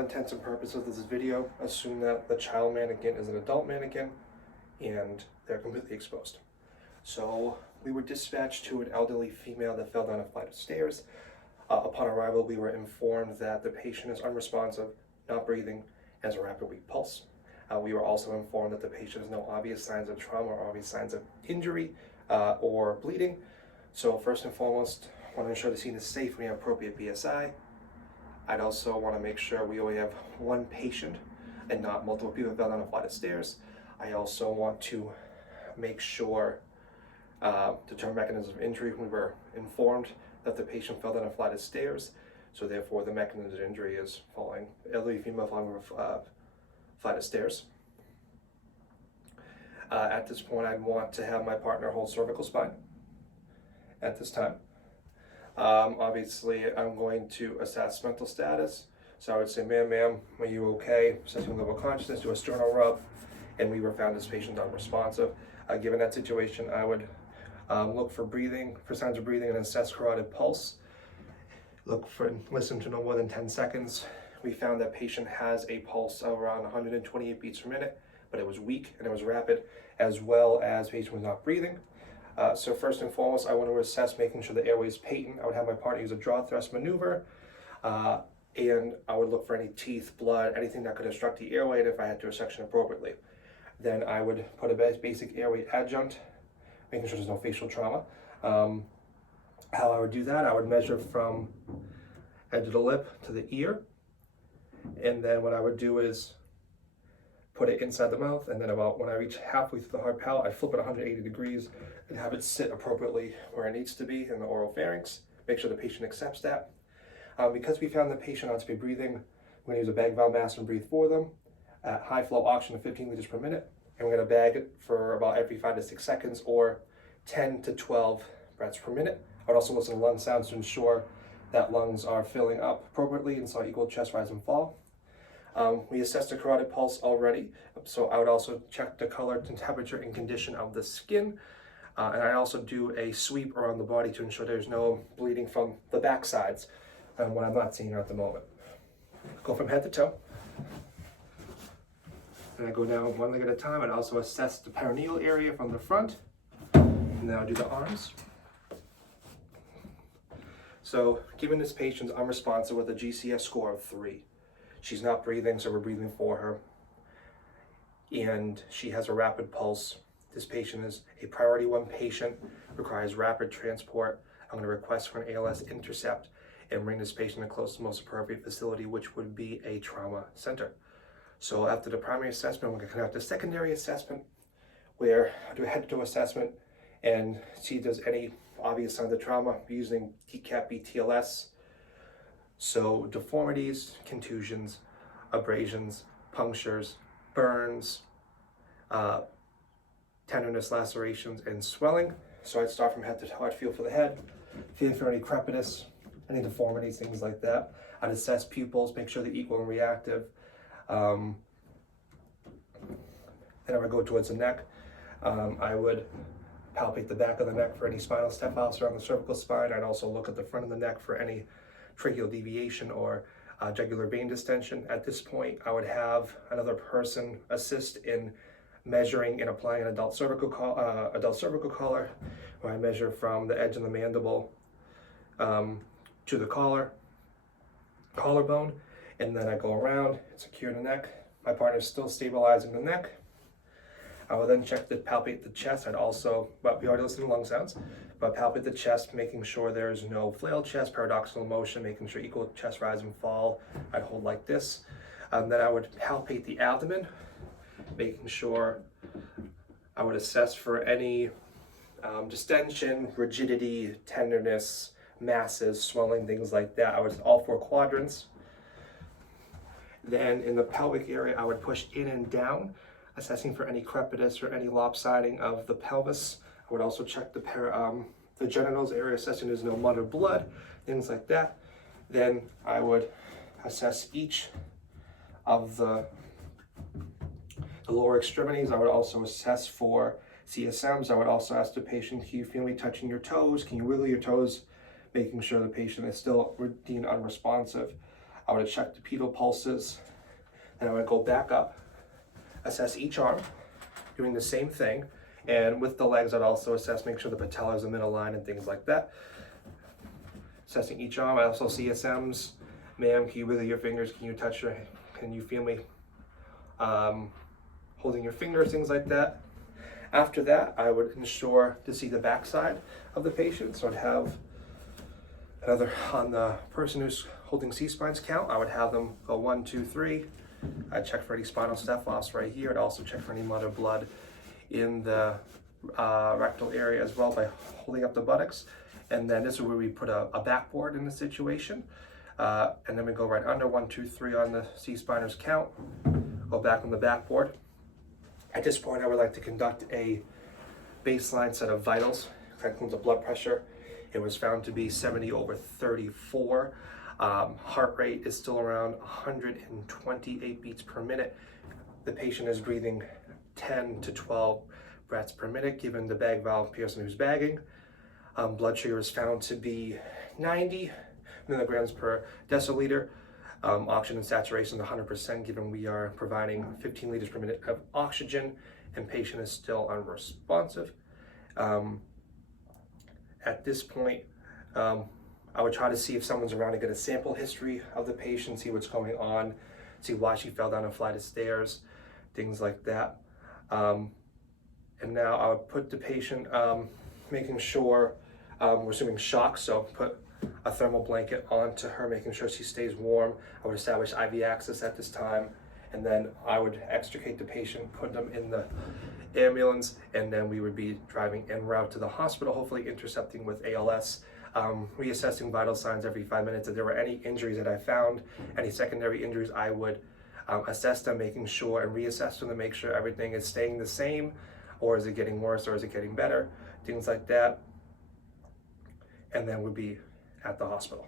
intents and purposes of this video, assume that the child mannequin is an adult mannequin and they're completely exposed. So we were dispatched to an elderly female that fell down a flight of stairs. Upon arrival, we were informed that the patient is unresponsive, not breathing, has a rapid weak pulse. We were also informed that the patient has no obvious signs of trauma or obvious signs of injury or bleeding. So first and foremost, I want to ensure the scene is safe and we have appropriate BSI. I'd also want to make sure we only have one patient and not multiple people fell down a flight of stairs. I also want to make sure, determine mechanism of injury. We were informed that the patient fell down a flight of stairs, so therefore the mechanism of injury is falling, elderly female falling a flight of stairs. At this point, I'd want to have my partner hold cervical spine at this time. Obviously, I'm going to assess mental status. So I would say, ma'am, are you okay? Assessing level of consciousness, do a sternal rub, and we were found this patient unresponsive. Given that situation, I would look for signs of breathing and assess carotid pulse. Listen to no more than 10 seconds. We found that patient has a pulse of around 128 beats per minute, but it was weak and it was rapid, as well as patient was not breathing. So first and foremost, I want to assess making sure the airway is patent. I would have my partner use a draw thrust maneuver, and I would look for any teeth, blood, anything that could obstruct the airway, and if I had to resection appropriately. Then I would put a basic airway adjunct, making sure there's no facial trauma. How I would do that, I would measure from edge of the lip to the ear, and then what I would do is put it inside the mouth, and then about when I reach halfway through the hard palate, I flip it 180 degrees and have it sit appropriately where it needs to be in the oral pharynx. Make sure the patient accepts that. Because we found the patient ought to be breathing, we're going to use a bag valve mask and breathe for them at high flow oxygen of 15 liters per minute, and we're going to bag it for about every 5 to 6 seconds or 10 to 12 breaths per minute. I would also listen to lung sounds to ensure that lungs are filling up appropriately and saw equal chest rise and fall. We assessed the carotid pulse already, so I would also check the color, temperature, and condition of the skin. And I also do a sweep around the body to ensure there's no bleeding from the back sides, what I'm not seeing at the moment. Go from head to toe. And I go down one leg at a time. I'd also assess the perineal area from the front. And then I'll do the arms. So given this patient's unresponsive with a GCS score of 3. She's not breathing, so we're breathing for her. And she has a rapid pulse. This patient is a priority 1 patient, requires rapid transport. I'm going to request for an ALS intercept and bring this patient to the closest, most appropriate facility, which would be a trauma center. So after the primary assessment, we're going to conduct a secondary assessment where I do a head-to-toe assessment and see if there's any obvious signs of trauma using TCAP BTLS. So deformities, contusions, abrasions, punctures, burns, tenderness, lacerations, and swelling. So I'd start from head to toe. I'd feel for the head, feeling for any crepitus, any deformities, things like that. I'd assess pupils, make sure they're equal and reactive. Then I would go towards the neck. I would palpate the back of the neck for any spinal step-outs around the cervical spine. I'd also look at the front of the neck for any tracheal deviation or jugular vein distension. At this point, I would have another person assist in measuring and applying an adult cervical collar, where I measure from the edge of the mandible to the collarbone, and then I go around and secure the neck. My partner's still stabilizing the neck. I will then palpate the chest. I'd also, but we already listened to lung sounds, but palpate the chest, making sure there's no flail chest, paradoxical motion, making sure equal chest rise and fall. I'd hold like this. Then I would palpate the abdomen, making sure I would assess for any distension, rigidity, tenderness, masses, swelling, things like that. I would all 4 quadrants. Then in the pelvic area, I would push in and down, assessing for any crepitus or any lopsiding of the pelvis. I would also check the genitals area, assessing there's no mud or blood, things like that. Then I would assess each of the lower extremities. I would also assess for CSMs. I would also ask the patient, can you feel me touching your toes? Can you wiggle your toes? Making sure the patient is still deemed unresponsive. I would check the pedal pulses, and I would go back up, assess each arm, doing the same thing. And with the legs, I'd also assess, make sure the patellas are middle-aligned and things like that. Assessing each arm. I also CSMs. Ma'am, can you wiggle your fingers? Can you touch your, can you feel me holding your fingers, things like that. After that, I would ensure to see the backside of the patient. So I'd have another, on the person who's holding C-spines count, I would have them go 1, 2, 3. I'd check for any spinal staph right here. I'd also check for any mother blood in the rectal area as well by holding up the buttocks. And then this is where we put a backboard in the situation. And then we go right under 1, 2, 3 on the C-spiners count, go back on the backboard. At this point, I would like to conduct a baseline set of vitals. That includes a blood pressure. It was found to be 70/34. Heart rate is still around 128 beats per minute. The patient is breathing 10 to 12 breaths per minute, given the bag valve person who's bagging. Blood sugar is found to be 90 milligrams per deciliter. Oxygen saturation is 100%, given we are providing 15 liters per minute of oxygen, and patient is still unresponsive. At this point, I would try to see if someone's around to get a sample history of the patient, see what's going on, see why she fell down a flight of stairs, things like that. And now I would put the patient, making sure we're assuming shock, so put a thermal blanket onto her, making sure she stays warm. I would establish IV access at this time, and then I would extricate the patient, put them in the ambulance, and then we would be driving en route to the hospital, hopefully intercepting with ALS, reassessing vital signs every 5 minutes. If there were any injuries that I found, any secondary injuries, I would assess them, making sure, and reassess them to make sure everything is staying the same, or is it getting worse, or is it getting better, things like that. And then we'd be at the hospital.